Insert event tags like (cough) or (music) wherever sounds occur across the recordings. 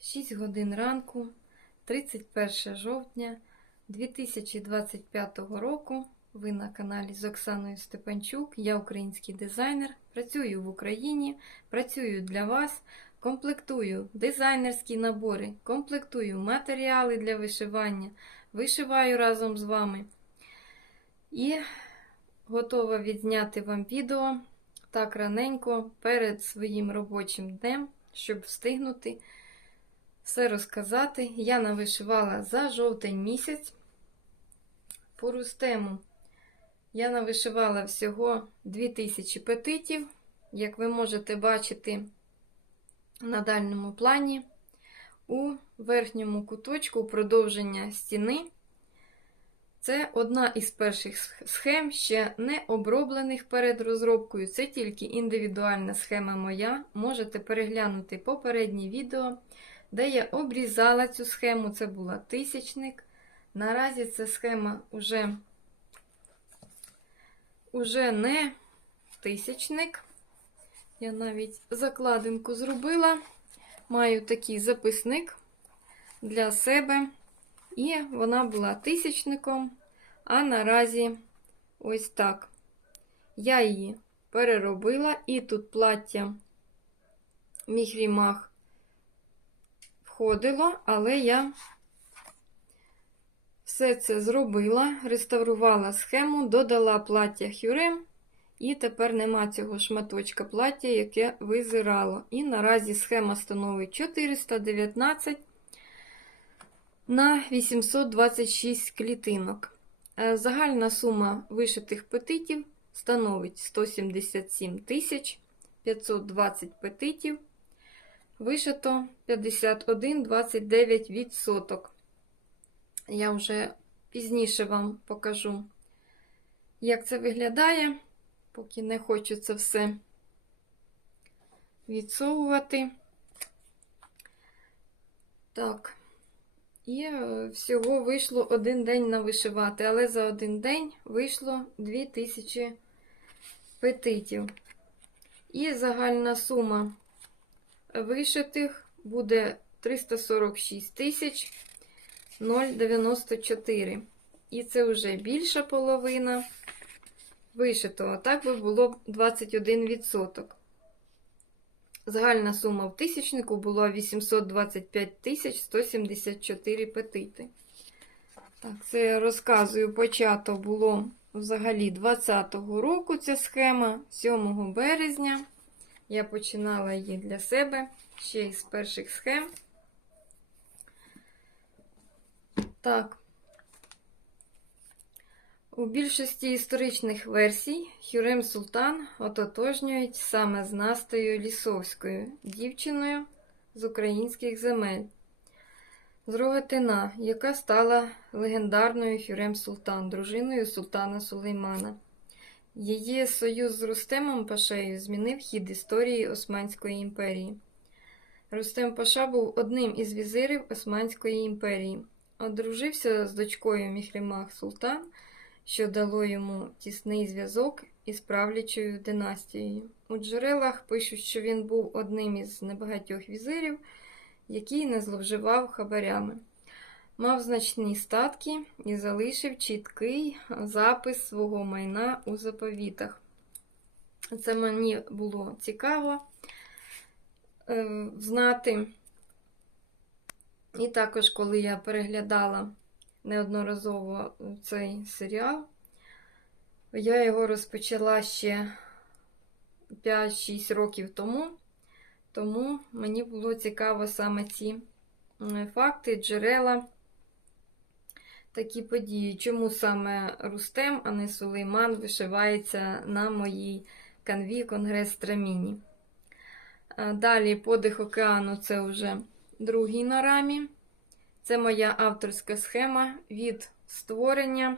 6 годин ранку, 31 жовтня 2025 року. Ви на каналі з Оксаною Степанчук. Я український дизайнер. Працюю в Україні, працюю для вас, комплектую дизайнерські набори, комплектую матеріали для вишивання, вишиваю разом з вами. І готова відзняти вам відео так раненько перед своїм робочим днем, щоб встигнути все розказати. Я навишивала за жовтень місяць. По рустему я навишивала всього 2000 петитів, як ви можете бачити на дальньому плані. У верхньому куточку продовження стіни. Це одна із перших схем, ще не оброблених перед розробкою. Це тільки індивідуальна схема моя. Можете переглянути попереднє відео, де я обрізала цю схему. Це була тисячник. Наразі ця схема вже, уже не тисячник. Я навіть закладинку зробила. Маю такий записник для себе. І вона була тисячником, а наразі ось так. Я її переробила, і тут плаття міхрімах входило, але я все це зробила, реставрувала схему, додала плаття Хюрем, і тепер нема цього шматочка плаття, яке визирало. І наразі схема становить 419 на 826 клітинок. Загальна сума вишитих петитів становить 177 тисяч 520 петитів. Вишито 51,29%. Я вже пізніше вам покажу, як це виглядає, поки не хочу це все відсовувати. Так. І всього вийшло один день на вишивати, але за один день вийшло 2000 петитів. І загальна сума вишитих буде 346 тисяч 094. І це вже більша половина вишитого. Так би було 21%. Загальна сума в тисячнику була 825 тисяч 174 петити. Так, це розказую, почато було взагалі 20-го року ця схема, 7 березня. Я починала її для себе ще із перших схем. Так. У більшості історичних версій Хюрем Султан ототожнюють саме з Настою Лісовською, дівчиною з українських земель, з Рогатина, яка стала легендарною Хюрем Султан, дружиною султана Сулеймана. Її союз з Рустемом Пашею змінив хід історії Османської імперії. Рустем Паша був одним із візирів Османської імперії, одружився з дочкою Міхрімах Султан що дало йому тісний зв'язок із правлячою династією. У джерелах пишуть, що він був одним із небагатьох візирів, який не зловживав хабарями. Мав значні статки і залишив чіткий запис свого майна у заповітах. Це мені було цікаво е, знати. І також, коли я переглядала неодноразово цей серіал. Я його розпочала ще 5-6 років тому, тому мені було цікаво саме ці факти, джерела, такі події. Чому саме Рустем, а не Сулейман вишивається на моїй канві Конгрес Траміні. Далі подих океану це вже другий на рамі. Це моя авторська схема від створення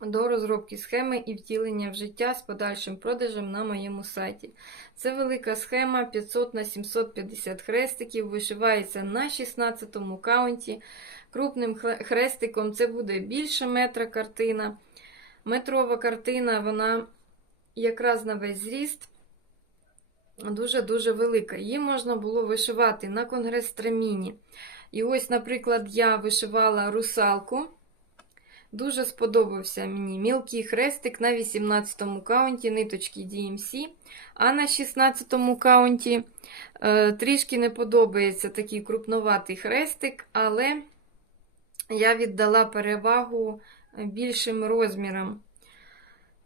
до розробки схеми і втілення в життя з подальшим продажем на моєму сайті. Це велика схема 500 на 750 хрестиків, вишивається на 16 му каунті. Крупним хрестиком це буде більше метра картина. Метрова картина, вона якраз на весь зріст. дуже-дуже велика. Її можна було вишивати на конгрес Траміні. І ось, наприклад, я вишивала русалку. Дуже сподобався мені мілкий хрестик на 18-му каунті ниточки DMC, а на 16-му каунті е, трішки не подобається такий крупноватий хрестик, але я віддала перевагу більшим розмірам.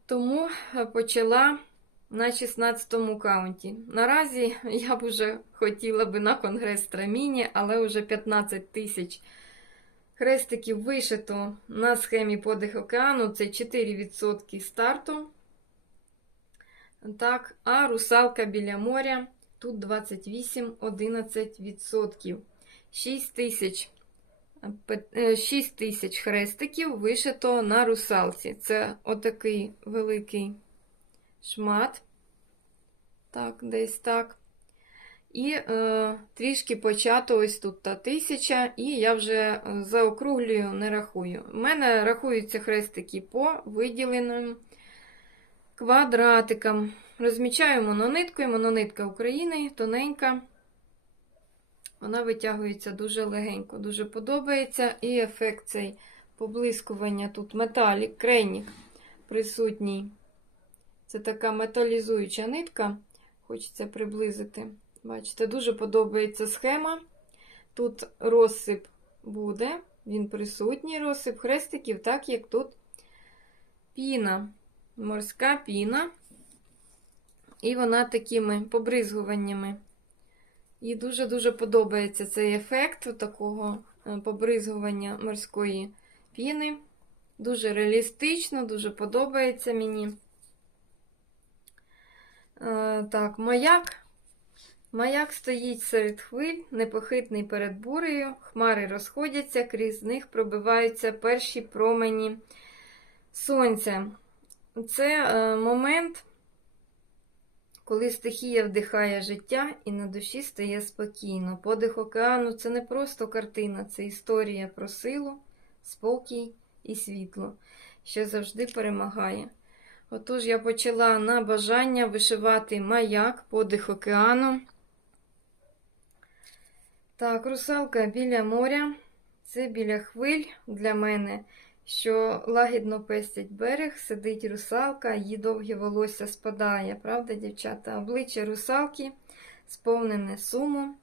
Тому е, почала на 16-му каунті. Наразі (laughs) я б вже хотіла би на конгрес Траміні, але вже 15 тисяч хрестиків вишито на схемі подих океану. Це 4% старту. Так, а русалка біля моря тут 28-11%. 6 тисяч. 6 тисяч хрестиків вишито на русалці. Це отакий великий шмат. Так, десь так. І е, трішки почато ось тут та тисяча, і я вже е, заокруглюю, не рахую. У мене рахуються хрестики по виділеним квадратикам. Розмічаю монониткою, мононитка України, тоненька. Вона витягується дуже легенько, дуже подобається. І ефект цей поблискування тут металік, крейнік присутній. Це така металізуюча нитка. Хочеться приблизити. Бачите, дуже подобається схема. Тут розсип буде, він присутній розсип хрестиків, так як тут піна, морська піна. І вона такими побризгуваннями. І дуже-дуже подобається цей ефект такого е, побризгування морської піни. Дуже реалістично, дуже подобається мені. Е, так, маяк. Маяк стоїть серед хвиль, непохитний перед бурею, хмари розходяться, крізь них пробиваються перші промені сонця. Це е, момент, коли стихія вдихає життя і на душі стає спокійно. Подих океану це не просто картина, це історія про силу, спокій і світло, що завжди перемагає. Отож, я почала на бажання вишивати маяк, подих океану. Так, русалка біля моря. Це біля хвиль для мене, що лагідно пестять берег, сидить русалка, її довге волосся спадає. Правда, дівчата? Обличчя русалки сповнене суму,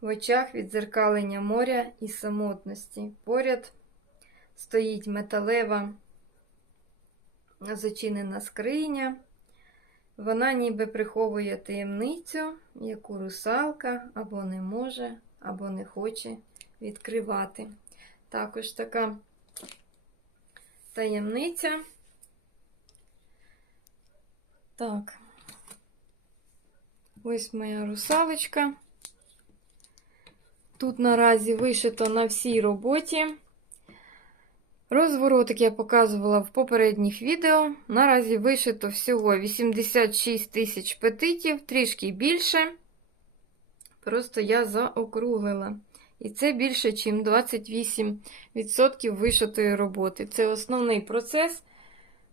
в очах відзеркалення моря і самотності. Поряд стоїть металева зачинена скриня. Вона ніби приховує таємницю, яку русалка або не може, або не хоче відкривати. Також така таємниця. Так, ось моя русалочка. Тут наразі вишито на всій роботі. Розворотик я показувала в попередніх відео. Наразі вишито всього 86 тисяч петитів, трішки більше. Просто я заокруглила. І це більше, ніж 28% вишитої роботи. Це основний процес.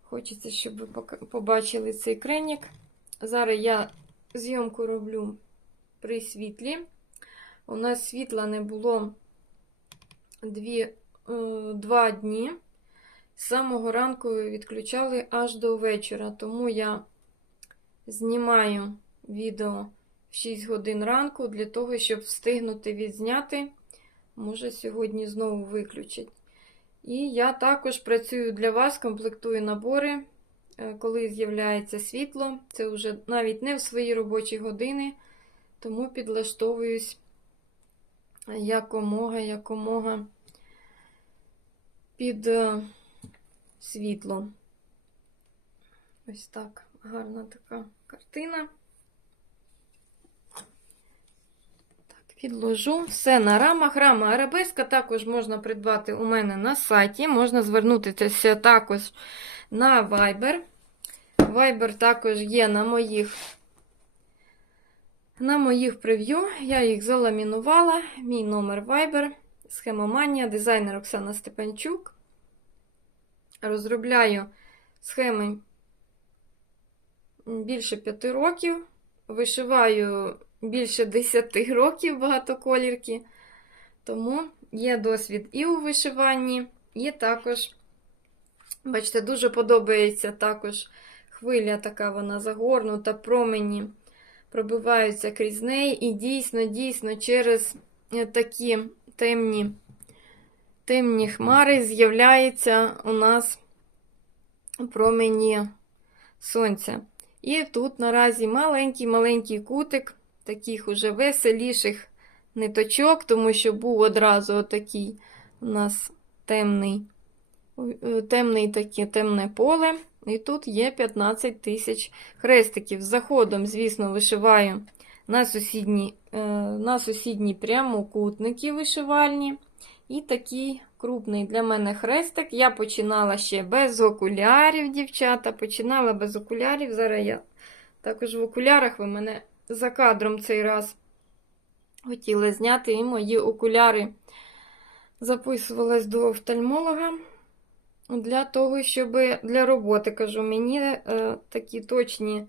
Хочеться, щоб ви побачили цей кренік. Зараз я зйомку роблю при світлі. У нас світла не було 2 два дні. З самого ранку відключали аж до вечора. Тому я знімаю відео в 6 годин ранку для того, щоб встигнути відзняти. Може, сьогодні знову виключать. І я також працюю для вас, комплектую набори, е, коли з'являється світло. Це вже навіть не в свої робочі години, тому підлаштовуюсь якомога, якомога під е, світло. Ось так гарна така картина. Підложу все на рамах. Рама арабеска також можна придбати у мене на сайті. Можна звернутися також на Viber. Viber також є на моїх на моїх прев'ю. Я їх заламінувала. Мій номер Viber. Схемоманія, дизайнер Оксана Степанчук. Розробляю схеми більше 5 років. вишиваю більше 10 років багатоколірки, тому є досвід і у вишиванні, і також, бачите, дуже подобається також хвиля, така вона загорнута, промені пробиваються крізь неї, і дійсно, дійсно, через е, такі темні, темні хмари з'являється у нас промені сонця. І тут наразі маленький-маленький кутик таких уже веселіших ниточок, тому що був одразу отакий у нас темний, е, темний таке, темне поле. І тут є 15 тисяч хрестиків. Заходом, звісно, вишиваю на сусідні, е, на сусідні прямокутники вишивальні. І такий крупний для мене хрестик. Я починала ще без окулярів, дівчата. Починала без окулярів. Зараз я також в окулярах ви мене за кадром цей раз хотіли зняти. І мої окуляри записувалась до офтальмолога. Для того, щоб для роботи, кажу, мені е, такі точні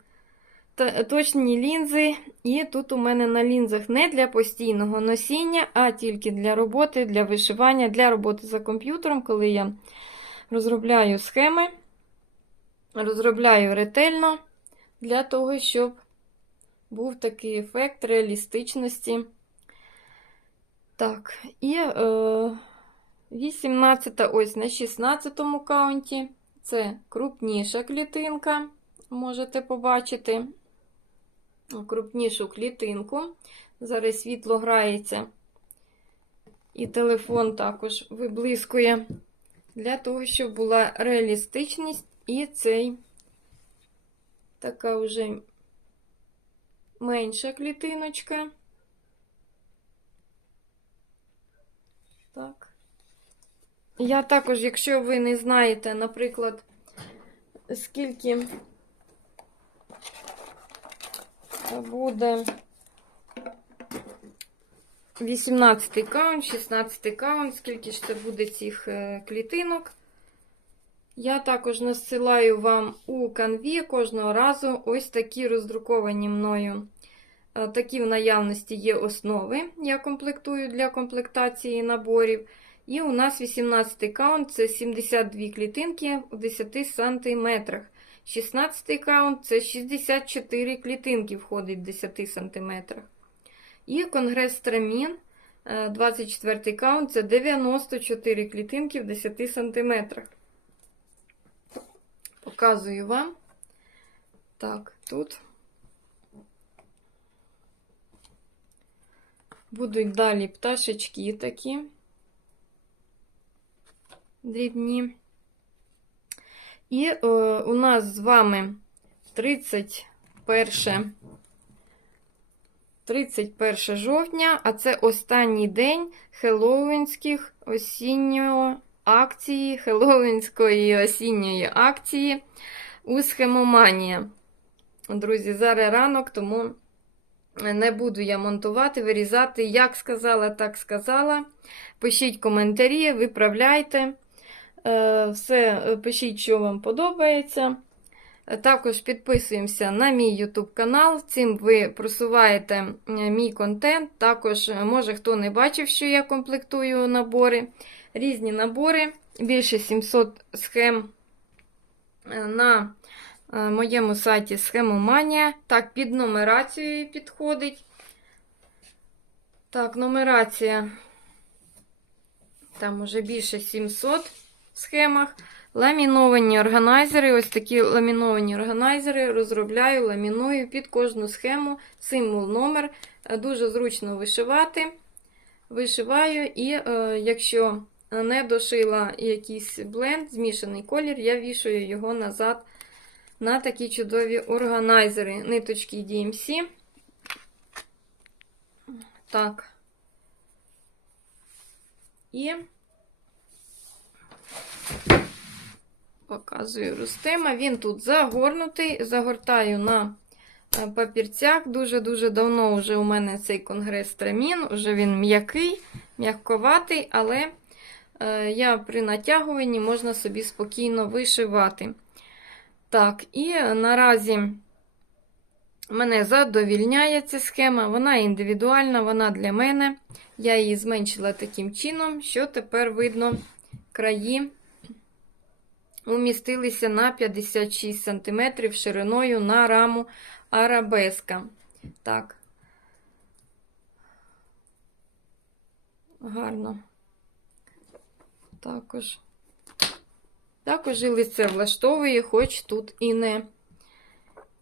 та, точні лінзи. І тут у мене на лінзах не для постійного носіння, а тільки для роботи, для вишивання, для роботи за комп'ютером, коли я розробляю схеми, розробляю ретельно, для того, щоб був такий ефект реалістичності. Так, і. Е, 18 ось на 16 каунті. Це крупніша клітинка, можете побачити крупнішу клітинку. Зараз світло грається, і телефон також виблискує, для того, щоб була реалістичність і цей така вже менша клітиночка. Так. Я також, якщо ви не знаєте, наприклад, скільки буде 18 каунт, 16 каунт, скільки ж це буде цих е, клітинок. Я також насилаю вам у канві кожного разу ось такі роздруковані мною. е, Такі в наявності є основи. Я комплектую для комплектації наборів. І у нас 18 каунт це 72 клітинки в 10 см. 16 каунт це 64 клітинки входить в 10 см. І конгрес страмін 24 каунт це 94 клітинки в 10 см. Показую вам. Так, тут будуть далі пташечки такі дрібні. І е, у нас з вами 31 31 жовтня, а це останній день хеллоуінських осінньої акції, хеллоуінської осінньої акції у схемоманія. Друзі, зараз ранок, тому не буду я монтувати, вирізати. Як сказала, так сказала. Пишіть коментарі, виправляйте. Е, все, е, пишіть, що вам подобається. Е, Також підписуємося на мій YouTube канал. Цим ви просуваєте мій контент. Також, може, хто не бачив, що я комплектую набори. Різні набори, більше 700 схем на моєму сайті Схемоманія. Так, під нумерацією підходить. Так, нумерація. Там уже більше 700 в схемах. Ламіновані органайзери. Ось такі ламіновані органайзери розробляю, ламіную під кожну схему, символ, номер. Дуже зручно вишивати. Вишиваю, і е, якщо не дошила якийсь бленд, змішаний колір, я вішаю його назад на такі чудові органайзери. Ниточки DMC. Так. І показую Рустема. Він тут загорнутий, загортаю на е, папірцях. Дуже-дуже давно вже у мене цей конгрес трамін, вже він м'який, м'ягковатий, але я при натягуванні можна собі спокійно вишивати. Так, і наразі Мене задовільняє ця схема, вона індивідуальна, вона для мене. Я її зменшила таким чином, що тепер видно краї умістилися на 56 см шириною на раму арабеска. Так. Гарно. Також. Також і лице влаштовує, хоч тут і не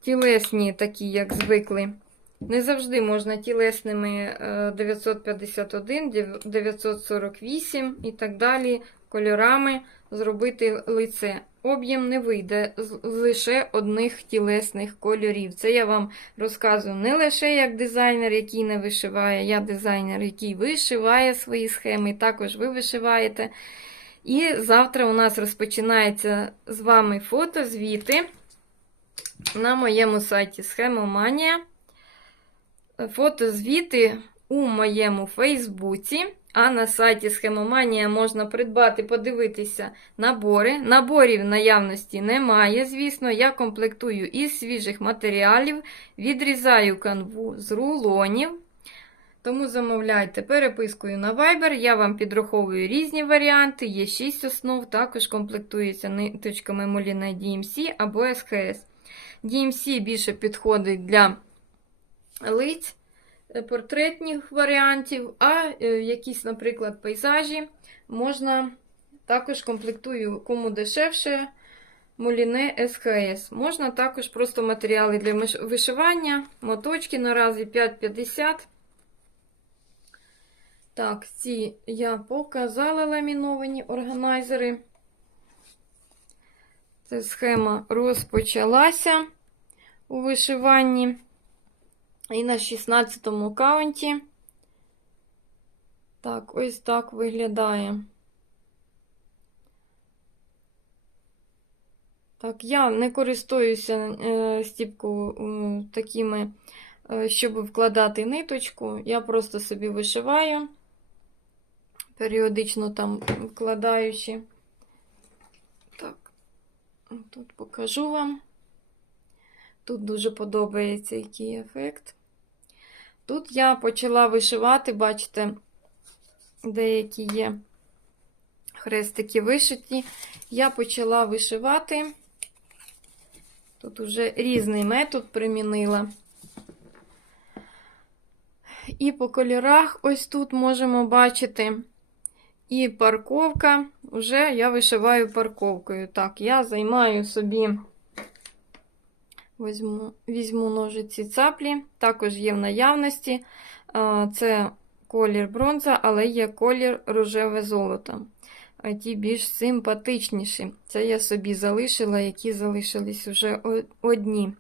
тілесні, такі, як звикли. Не завжди можна тілесними е, 951, 948 і так далі кольорами зробити лице. Об'єм не вийде з лише одних тілесних кольорів. Це я вам розказую не лише як дизайнер, який не вишиває, я дизайнер, який вишиває свої схеми, також ви вишиваєте. І завтра у нас розпочинається з вами фотозвіти на моєму сайті Схемоманія. Фотозвіти у моєму Фейсбуці. А на сайті Схемоманія можна придбати, подивитися набори. Наборів наявності немає, звісно. Я комплектую із свіжих матеріалів, відрізаю канву з рулонів. Тому замовляйте перепискою на Viber, я вам підраховую різні варіанти, є 6 основ, також комплектується ниточками Molina DMC або SHS. DMC більше підходить для лиць портретних варіантів, а якісь, наприклад, пейзажі можна також комплектую кому дешевше. Муліне СХС. Можна також просто матеріали для вишивання, моточки наразі 5,50. Так, ці я показала ламіновані органайзери. Це схема розпочалася у вишиванні. І на 16-му каунті. Так, ось так виглядає. Так, я не користуюся е, стіпкою е, такими, е, щоб вкладати ниточку. Я просто собі вишиваю, періодично там вкладаючи. Так, тут покажу вам. Тут дуже подобається який ефект. Тут я почала вишивати, бачите, деякі є хрестики вишиті. Я почала вишивати. Тут уже різний метод примінила. І по кольорах, ось тут можемо бачити і парковка. Вже я вишиваю парковкою. Так, я займаю собі. Візьму, візьму ножиці цаплі, також є в наявності. Це колір бронза, але є колір рожеве золото. А ті більш симпатичніші. Це я собі залишила, які залишились вже одні.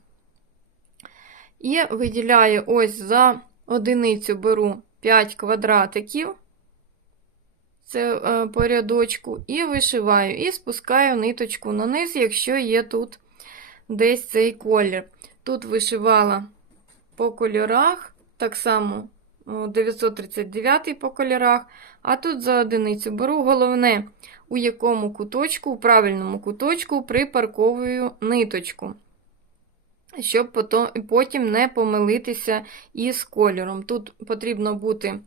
І виділяю ось за одиницю беру 5 квадратиків. Це е, по рядочку, і вишиваю, і спускаю ниточку на низ, якщо є тут десь цей колір. Тут вишивала по кольорах, так само 939 по кольорах, а тут за одиницю беру головне, у якому куточку, у правильному куточку припарковую ниточку. Щоб потім не помилитися із кольором. Тут потрібно бути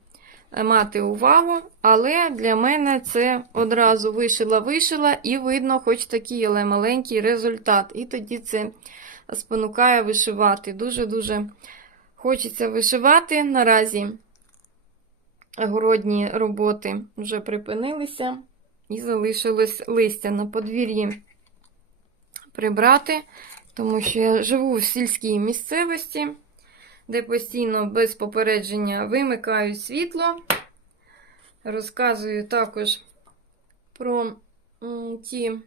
мати увагу, але для мене це одразу вишила-вишила, і видно, хоч такий, але маленький результат. І тоді це спонукає вишивати. Дуже-дуже хочеться вишивати. Наразі городні роботи вже припинилися, і залишилось листя на подвір'ї прибрати, тому що я живу в сільській місцевості де постійно без попередження вимикають світло. Розказую також про ті,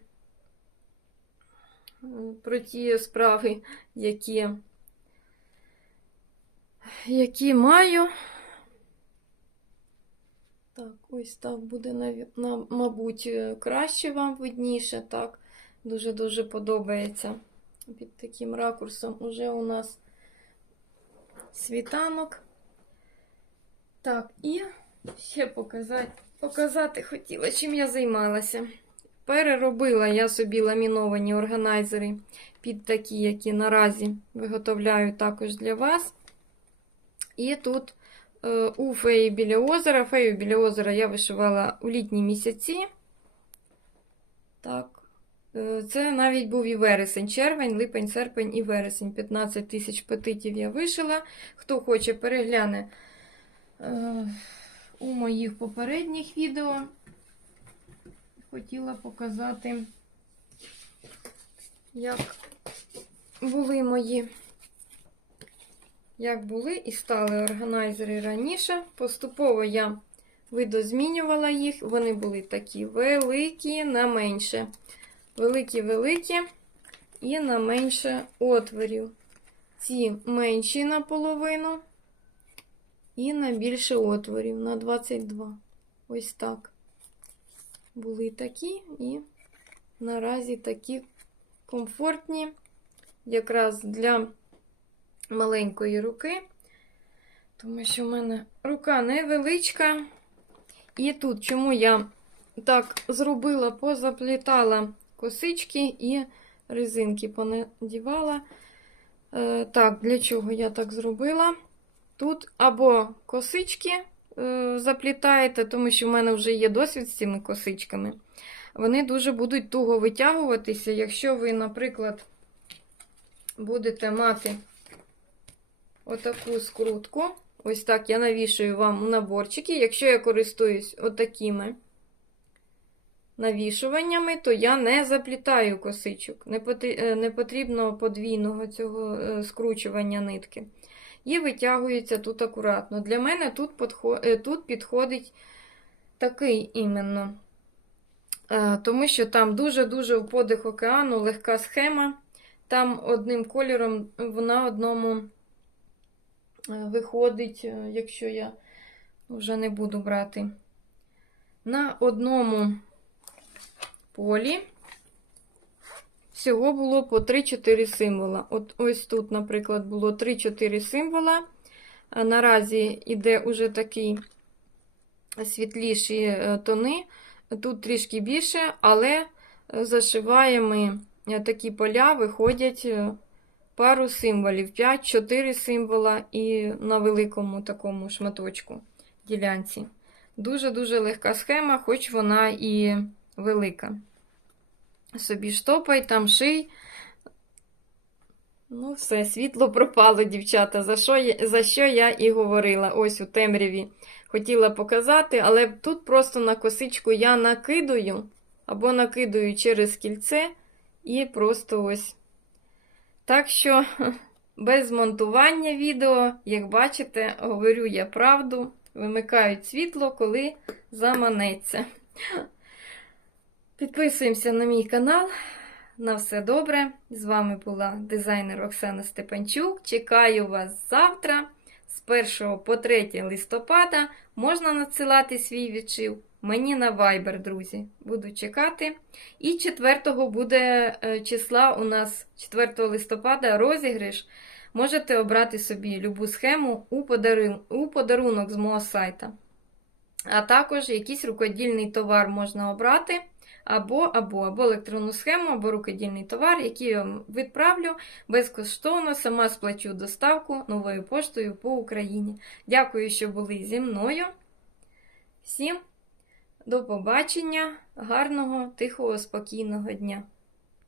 про ті справи, які, які маю. Так, ось так буде, мабуть, краще вам видніше. Так, дуже-дуже подобається. Під таким ракурсом уже у нас світанок. Так, і ще показати, показати хотіла, чим я займалася. Переробила я собі ламіновані органайзери під такі, які наразі виготовляю також для вас. І тут е, у феї біля озера. Фею біля озера я вишивала у літні місяці. Так. Е, Це навіть був і вересень, червень, липень, серпень і вересень. 15 тисяч петитів я вишила. Хто хоче, перегляне е, у моїх попередніх відео. Хотіла показати, як були мої, як були і стали органайзери раніше. Поступово я видозмінювала їх. Вони були такі великі на менше. Великі-великі і на менше отворів. Ці менші наполовину і на більше отворів на 22. Ось так. Були такі і наразі такі комфортні, якраз для маленької руки, тому що в мене рука невеличка. І тут, чому я так зробила, позаплітала косички і резинки понадівала. Е, так, для чого я так зробила? Тут або косички е, заплітаєте, тому що в мене вже є досвід з цими косичками. Вони дуже будуть туго витягуватися, якщо ви, наприклад, будете мати отаку скрутку. Ось так я навішую вам наборчики. Якщо я користуюсь отакими навішуваннями, то я не заплітаю косичок. Не е, потрібно подвійного цього е, скручування нитки. І витягується тут акуратно. Для мене тут, е, тут підходить такий іменно. Тому що там дуже-дуже в подих океану легка схема. Там одним кольором на одному виходить, якщо я вже не буду брати. На одному полі всього було по 3-4 символа. От ось тут, наприклад, було 3-4 символа. Наразі йде уже такий світліші е, тони. Тут трішки більше, але е, зашиваємо е, такі поля, виходять пару символів, 5-4 символа і на великому такому шматочку ділянці. Дуже-дуже легка схема, хоч вона і велика. Собі штопай, там ший. Ну, все, світло пропало, дівчата. За що, я- за що я і говорила. Ось у темряві хотіла показати, але тут просто на косичку я накидую, або накидую через кільце, і просто ось. Так що, (laughs) без монтування відео, як бачите, говорю я правду, вимикають світло, коли заманеться. Підписуємося на мій канал. На все добре. З вами була дизайнер Оксана Степанчук. Чекаю вас завтра з 1 по 3 листопада. Можна надсилати свій відшив мені на Viber, друзі. Буду чекати. І 4 буде е, числа у нас 4 листопада розіграш. Можете обрати собі любу схему у подарун- у подарунок з мого сайта. А також якийсь рукодільний товар можна обрати. Або, або, або електронну схему, або рукодільний товар, який я вам відправлю безкоштовно, сама сплачу доставку новою поштою по Україні. Дякую, що були зі мною. Всім до побачення, гарного, тихого, спокійного дня!